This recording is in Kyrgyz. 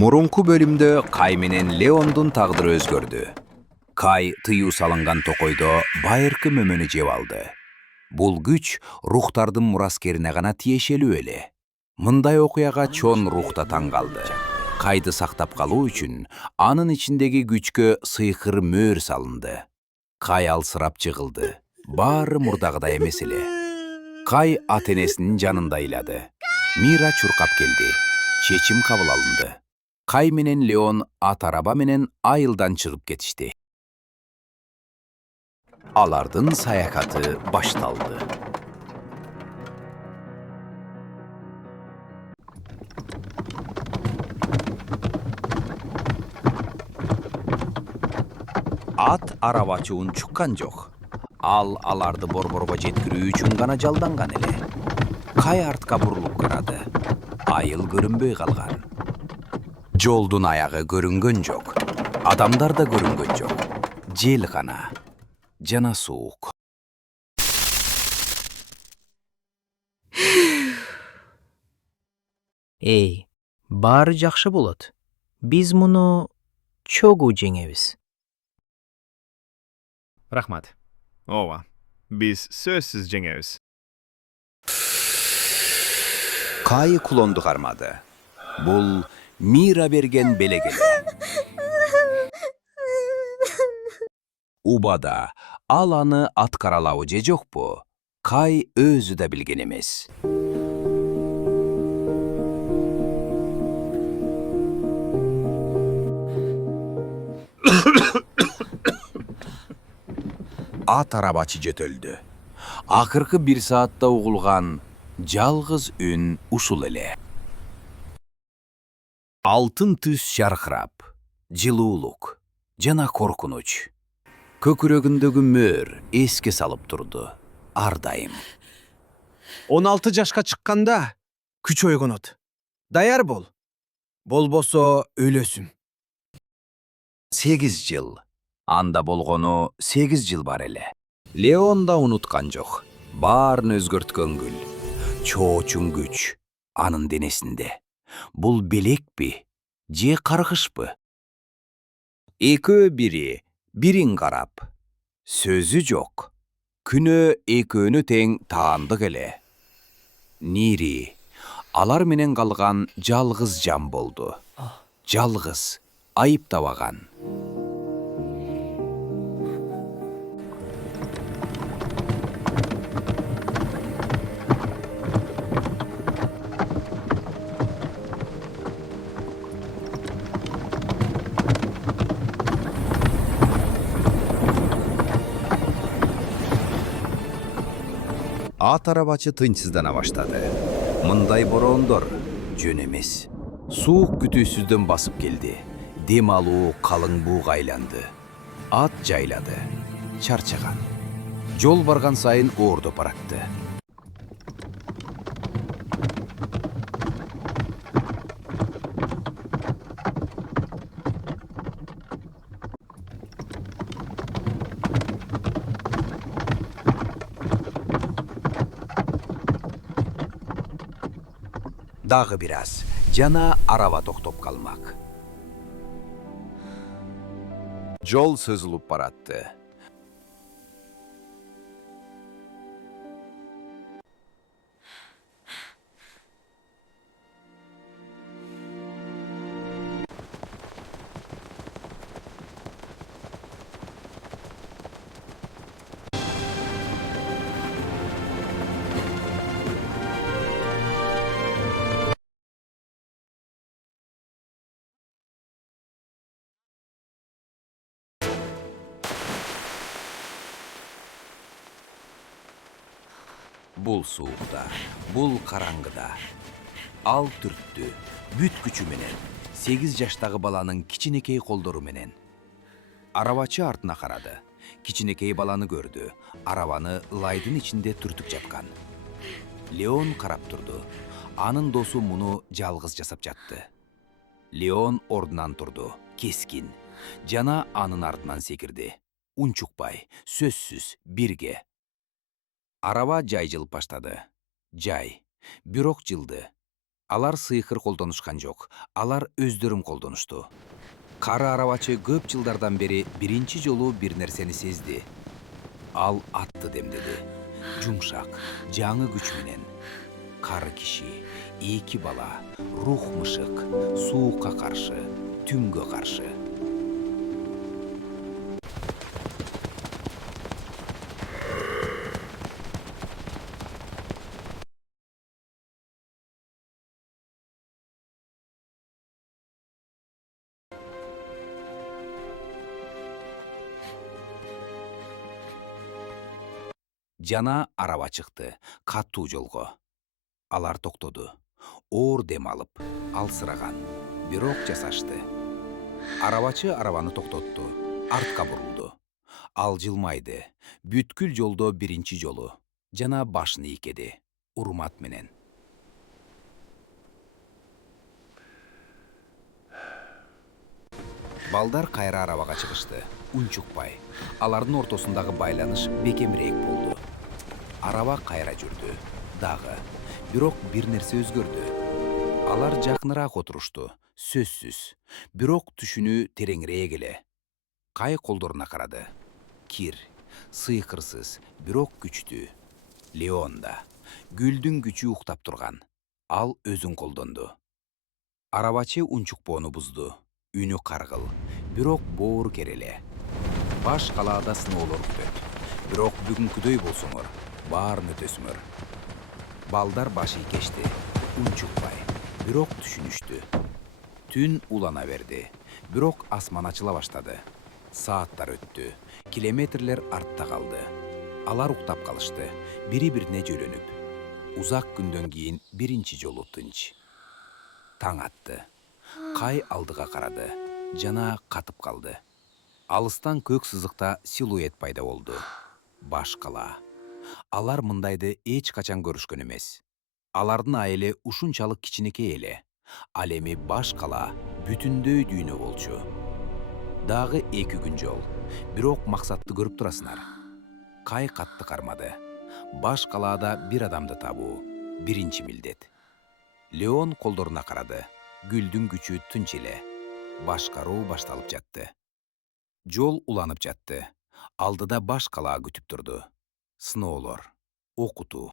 Murunku bölümdө Кай менен Леондун тагдыры өзгөрдү. Кай тыюу салынган токойдо байыркы мөмөнү жеп алды. Бул күч рухтардын мураскерине гана тиешелүү эле. Мындай окуяга чон рухта таң калды. Кайды сактап калуу үчүн анын ичиндеги күчкө сыйкыр мөөр салынды. Кай алсырап жыгылды. Баары мурдагыдай эмес эле. Кай ата-энесинин жанында ыйлады. Мира чуркап келди. Чечим кабыл алынды. Кай менен Леон ат араба менен айылдан чыгып кетишти. Алардын саякаты башталды. Ат арабачуун чуккан жок. Ал аларды борборго жеткирүү үчүн гана жалданган эле. Кай артка бурулуп карады. Айыл көрүнбөй калган. Жолдун аягы көрүнгөн жок. Адамдар да көрүнгөн жок. Жел гана. Жана суук. Эй, баары жакшы болот. Биз муну чогуу жеңебиз. Рахмат. Ооба, биз сөзсүз жеңебиз. Кай кулонду кармады. Бул Мира берген белек эле. Убада ал аны аткаралабы же жокпу? Кай өзү да билген эмес. Ат арабачы жөтөлдү. Акыркы 1 саатта угулган жалгыз үн ушул эле. Алтын түс жаркырап, жылуулук жана коркунуч. Көкүрөгүндөгү мөөр эске салып турду. Ар дайым. 16 жашка чыкканда күч ойгонот. Даяр бол. Болбосо өлөсүң. 8 жыл. Анда болгону 8 жыл бар эле. Леон да унуткан жок. Баарын өзгөрткөн гүл. Чоочун күч анын денесинде. Бул белекпи? Же каргышпы? Экөө бири бирин карап. Сөзү жок. Күнөө экөөнү тең таандык эле. Нири алар менен калган жалгыз жан болду. Жалгыз, айыптабаган. Ат арабачы тынчсыздана баштады. Мындай бороондор жөн эмес. Суук күтүүсүздөн басып келди. Дем алуу калың бууга айланды. Ат жайлады. Чарчаган. Жол барган сайын оордоп баратты. Дагы бир аз. Жана араба токтоп калмак. Жол созулуп баратты. Бул суукта, бул караңгыда. Ал түрттү, бүт күчү менен, 8 жаштагы баланын кичинекей колдору менен. Арабачы артына карады. Кичинекей баланы көрдү. Арабаны лайдын ичинде түртүп жаткан. Леон карап турду. Анын досу муну жалгыз жасап жатты. Леон ордунан турду, кескин. Жана анын артынан секирди. Унчукпай, сөзсүз, бирге. Араба жай жылып баштады. Жай. Бирок жылды. Алар сыйкыр колдонушкан жок, алар өздөрүн колдонушту. Кары арабачы көп жылдардан бери биринчи жолу бир нерсени сезди. Ал атты демдеди. Жумшак, жаңы күч менен. Кары киши, эки бала, рух мышык, суукка каршы, түнгө каршы. Жана араба чыкты, катуу жолго. Алар токтоду. Оор дем алып, алсыраган, бирок жасашты. Арабачы арабаны токтотту, артка бурулду. Ал жылмайды, бүткүл жолдо биринчи жолу. Жана башын ийкеди, урмат менен. Балдар кайра арабага чыгышты, унчукпай. Алардын ортосундагы байланыш бекемирээк болду. Араба кайра жүрдү, дагы. Бирок бир нерсе өзгөрдү. Алар жакыныраак отурушту, сөзсүз. Бирок түшүнүү тереңирээк эле. Кай колдоруна карады. Кир, сыйкырсыз, бирок күчтүү. Леонда. Гүлдүн күчү уктап турган. Ал өзүн колдонду. Арабачы унчукпоону бузду. Үнү каргыл, бирок боор кереле. Баш калаада сыноолор күтөт. Бирок бүгүнкүдөй болсоңор, баарын өтөсүңөр. Балдар башы кешти, унчукпай, бирок түшүнүштү. Түн улана берди, бирок асман ачыла баштады. Сааттар өттү, километрлер артта калды. Алар уктап калышты, бири-бирине жөлөнүп. Узак күндөн кийин биринчи жолу тынч. Таң атты. Кай алдыга карады, жана катып калды. Алыстан көк сызыкта силуэт пайда болду. Баш кала. Алар мындайды эч качан көрүшкөн эмес. Алардын айылы ушунчалык кичинекей эле. Ал эми баш кала бүтүндөй дүйнө болчу. Дагы 2 күн жол. Бирок максатты көрүп турасыңар. Кай катты кармады. Баш калаада бир адамды табуу. Биринчи милдет. Леон колдоруна карады. Гүлдүн күчү тынч эле. Башкаруу башталып жатты. Жол уланып жатты. Алдыда баш кала күтүп турду. Сыноолор, окутуу.